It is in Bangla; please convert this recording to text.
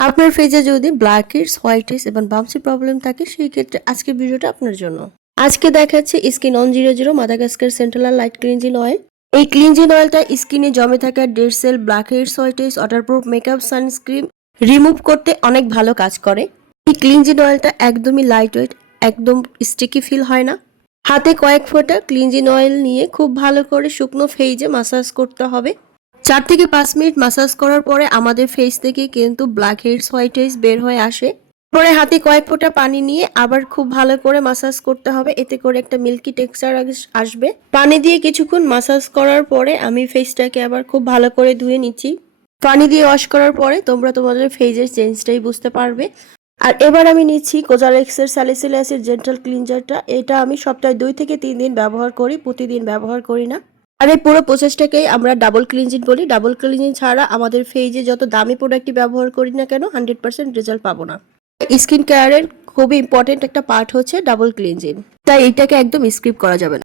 আপনার ফেজে যদি ব্ল্যাক হেডস, হোয়াইট হেডস এবং বাম্পসি প্রবলেম থাকে সেই ক্ষেত্রে আজকের ভিডিওটা আপনার জন্য। আজকে দেখাচ্ছে স্কিন অন 00 Madagascar centella light cleansing oil. এই ক্লিনজিং অয়েলটা স্কিনে জমে থাকা dead cell, blackheads, whiteheads, waterproof makeup, sunscreen remove করতে অনেক ভালো কাজ করে। এই ক্লিনজিং অয়েলটা একদমই লাইট ওয়েট, একদম স্টিকি ফিল হয় না। হাতে কয়েক ফোঁটা ক্লিনজিং অয়েল নিয়ে খুব ভালো করে শুকনো ফেজে মাসাজ করতে হবে। 4 থেকে 5 মিনিট মাসাজ করার পরে আমাদের ফেস থেকে কিন্তু ব্ল্যাক হেডস, হোয়াইট হেডস বের হয়ে আসে। পরে হাতে কয়েক ফোঁটা পানি নিয়ে আবার খুব ভালো করে মাসাজ করতে হবে, এতে করে একটা মিল্কি টেক্সচার আসবে। পানি দিয়ে কিছুক্ষণ মাসাজ করার পরে আমি ফেসটাকে আবার খুব ভালো করে ধুয়ে নিচ্ছি। পানি দিয়ে ওয়াশ করার পরে তোমরা তোমাদের ফেজের চেঞ্জটাই বুঝতে পারবে। আর এবার আমি নিচ্ছি কোজারেক্সের স্যালিসিলিক অ্যাসিড জেন্টাল ক্লিনজারটা। এটা আমি সপ্তাহে 2 থেকে 3 দিন ব্যবহার করি, প্রতিদিন ব্যবহার করি না। আর এই পুরো প্রসেসটাকেই আমরা ডাবল ক্লিনজিং বলি। ডাবল ক্লিনজিং ছাড়া আমাদের ফেজে যত দামি প্রোডাক্টই ব্যবহার করি না কেন 100% রেজাল্ট পাবো না। স্কিন কেয়ারের খুবই ইম্পর্টেন্ট একটা পার্ট হচ্ছে ডাবল ক্লিনজিং, তাই এটাকে একদম স্কিপ করা যাবে না।